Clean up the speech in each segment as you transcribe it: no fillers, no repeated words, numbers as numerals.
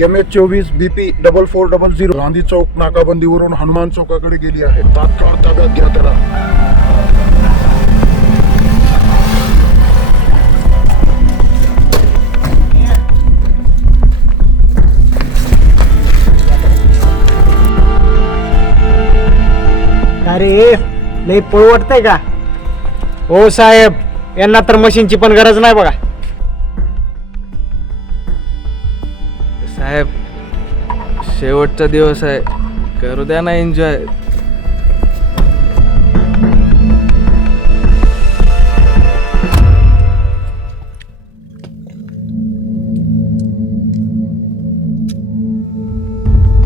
MH24 BP 4400 Gandhi चौक नाकाबंदीवरून हनुमान चौकाकडे गेली आहे. तात्काळ ताब्यात घ्या त्याला. अरे लई पळ वाटतंय का? हो साहेब, यांना तर मशीनची पण गरज नाही बघा. साहेब, शेवटचा दिवस आहे, करू द्या ना एन्जॉय.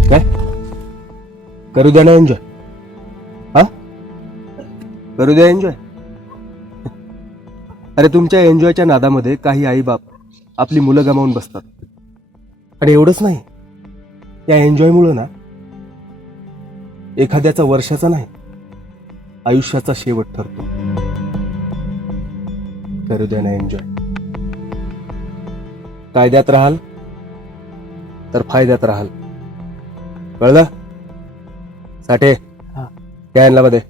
काय करू द्या ना एन्जॉय? हा, करू द्या एन्जॉय. अरे तुमच्या एन्जॉयच्या नादामध्ये काही आई बाप आपली मुलं गमावून बसतात. आणि एवढंच नाही, या एन्जॉयमुळं ना एखाद्याचा वर्षाचा नाही, आयुष्याचा शेवट ठरतो. करू द्या ना एन्जॉय. कायद्यात राहाल तर फायद्यात राहाल. कळलं? साठे, त्या मध्ये